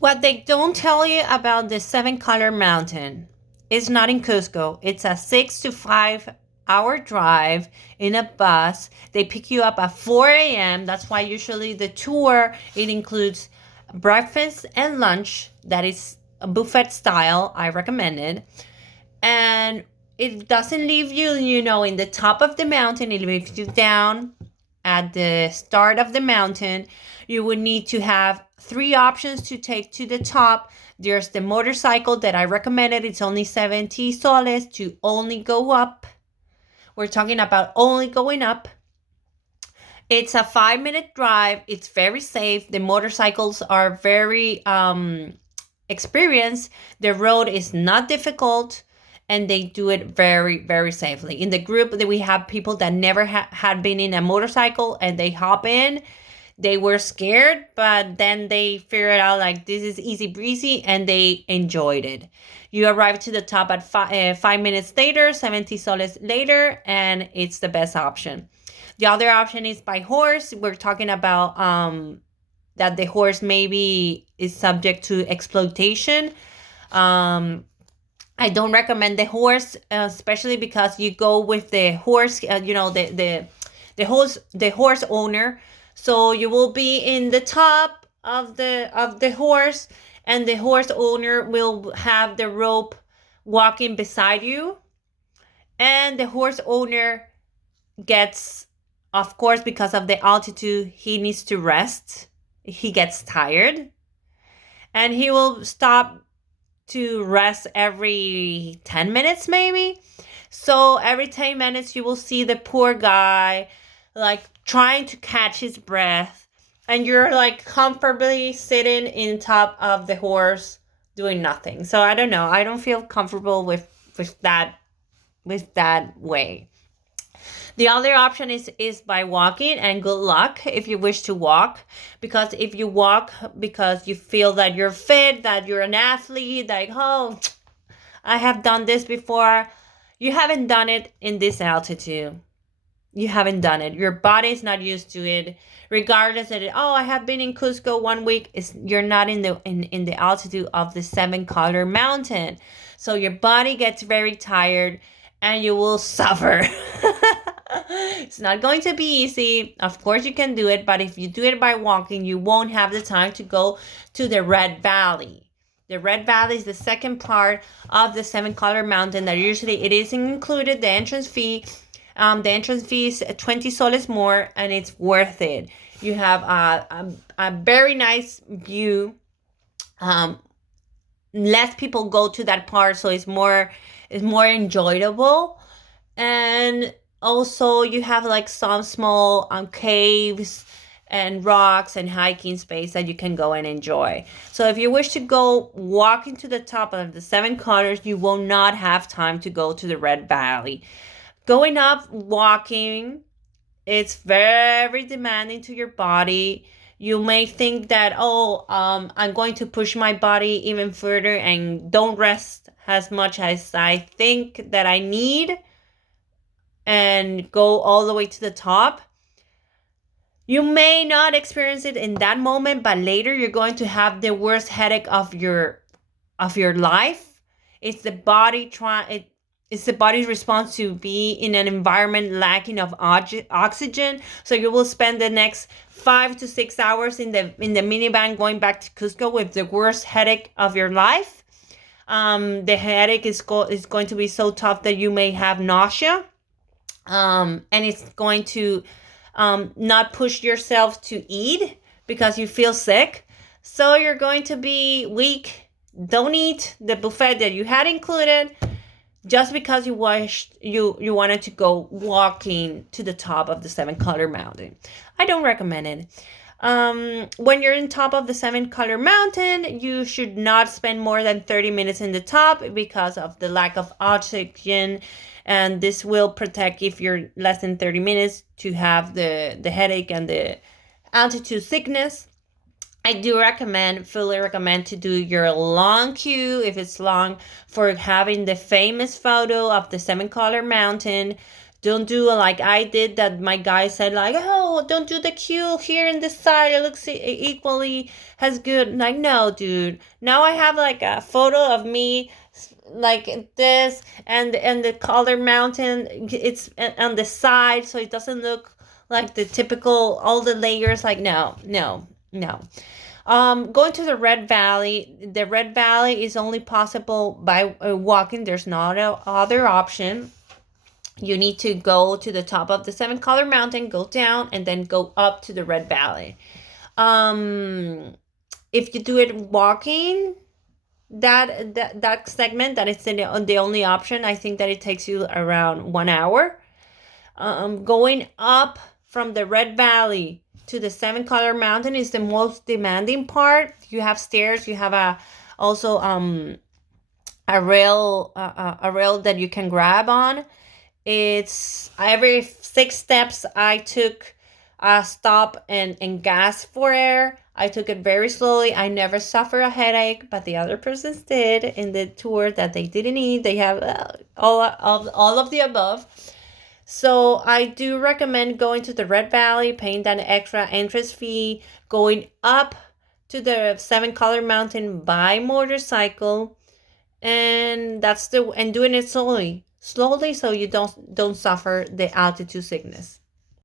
What they don't tell you about the Seven Color Mountain is not in Cusco. It's a 6 to 5 hour drive in a bus. They pick you up at 4 a.m. That's why usually the tour it includes breakfast and lunch. That is a buffet style. I recommend it. And it doesn't leave you, in the top of the mountain. It leaves you down at the start of the mountain. You would need to have three options to take to the top. There's the motorcycle that I recommended. It's only 70 soles to only go up. We're talking about only going up. It's a 5-minute drive. It's very safe. The motorcycles are very experienced. The road is not difficult, and they do it very, very safely. In the group, that we have people that never had been in a motorcycle, and they hop in. They were scared, but then they figured out like this is easy breezy, and they enjoyed it. You arrive to the top at 5 minutes later, 70 soles later, and it's the best option. The other option is by horse. We're talking about that the horse maybe is subject to exploitation. I don't recommend the horse, especially because you go with the horse, the horse owner. So you will be in the top of the horse, and the horse owner will have the rope walking beside you, and the horse owner gets, of course, because of the altitude, he needs to rest. He gets tired, and he will stop to rest every 10 minutes maybe. So every 10 minutes you will see the poor guy like trying to catch his breath, and you're like comfortably sitting in top of the horse doing nothing. So I don't know. I don't feel comfortable with that way. The other option is by walking, and good luck if you wish to walk. Because if you walk because you feel that you're fit, that you're an athlete, like, oh, I have done this before, you haven't done it in this altitude. You haven't done it. Your body's not used to it. Regardless of it, oh, I have been in Cusco 1 week. You're not in the altitude of the Seven Color Mountain, so your body gets very tired, and you will suffer. It's not going to be easy. Of course, you can do it, but if you do it by walking, you won't have the time to go to the Red Valley. The Red Valley is the second part of the Seven Color Mountain that usually it is included, the entrance fee. The entrance fee is 20 soles more, and it's worth it. You have a very nice view. Less people go to that part, so it's more enjoyable. And also you have like some small caves and rocks and hiking space that you can go and enjoy. So if you wish to go walking to the top of the Seven Colors, you will not have time to go to the Red Valley. Going up walking, it's very demanding to your body. You may think that, oh, I'm going to push my body even further and don't rest as much as I think that I need, and go all the way to the top. You may not experience it in that moment, but later you're going to have the worst headache of your life. It's the it's the body's response to be in an environment lacking of oxygen. So you will spend the next 5 to 6 hours in the minivan going back to Cusco with the worst headache of your life. The headache is going to be so tough that you may have nausea. And it's going to not push yourself to eat because you feel sick. So you're going to be weak. Don't eat the buffet that you had included just because you wanted to go walking to the top of the Seven Color Mountain. I don't recommend it. When you're in top of the Seven Color Mountain, you should not spend more than 30 minutes in the top because of the lack of oxygen, and this will protect if you're less than 30 minutes to have the headache and the altitude sickness. I do fully recommend to do your long queue, if it's long, for having the famous photo of the Seven Color Mountain, Don't do like I did, that my guy said like, oh, don't do the queue here in this side, it looks equally as good. Like, no, dude, now I have like a photo of me like this, and the color mountain, it's on the side, so it doesn't look like the typical all the layers. Like, no, no, no. Going to the Red Valley. The Red Valley is only possible by walking. There's not a other option. You need to go to the top of the Seven Color Mountain, go down, and then go up to the Red Valley. If you do it walking, that segment, that is the only option. I think that it takes you around 1 hour. Going up from the Red Valley to the Seven Color Mountain is the most demanding part. You have stairs. You have also a rail that you can grab on. It's every 6 steps I took a stop and gas for air. I took it very slowly. I never suffered a headache, but the other persons did in the tour that they didn't eat. They have all of the above. So I do recommend going to the Red Valley, paying that extra entrance fee, going up to the Seven Color Mountain by motorcycle, and doing it slowly, so you don't suffer the altitude sickness.